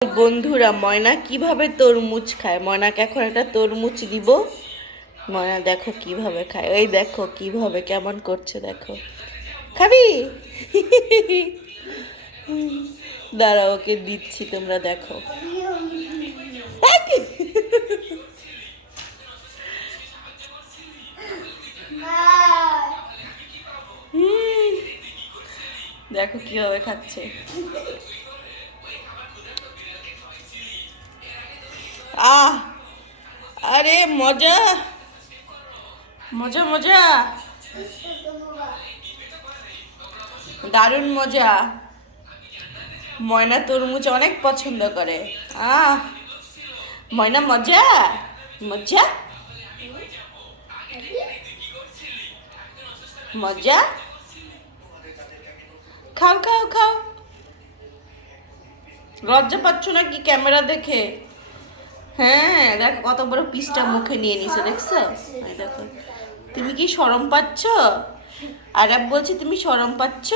বন্ধুরা, ময়না কিভাবে তরমুজ খায়। ময়নাকে এখন একটা তরমুজ দিব। ময়না দেখো কিভাবে খায়, এই দেখো কিভাবে কেমন করছে দেখো। খাবি? দাঁড়া, ওকে দিচ্ছি, তোমরা দেখো। দেখো কিভাবে খাচ্ছে। আহ, আরে মজা মজা মজা, দারুণ মজা। ময়না তরমুজ অনেক পছন্দ করে। আহ, ময়না মজা মজা মজা। খাও খাও খাও। লজ্জা পাচ্ছ নাকি ক্যামেরা দেখে? হ্যাঁ, দেখো কত বড় পিসটা মুখে নিয়ে নিছে, দেখছো? এই দেখো, তুমি কি শরম পাচ্ছ? আরব বলছি, তুমি শরম পাচ্ছ?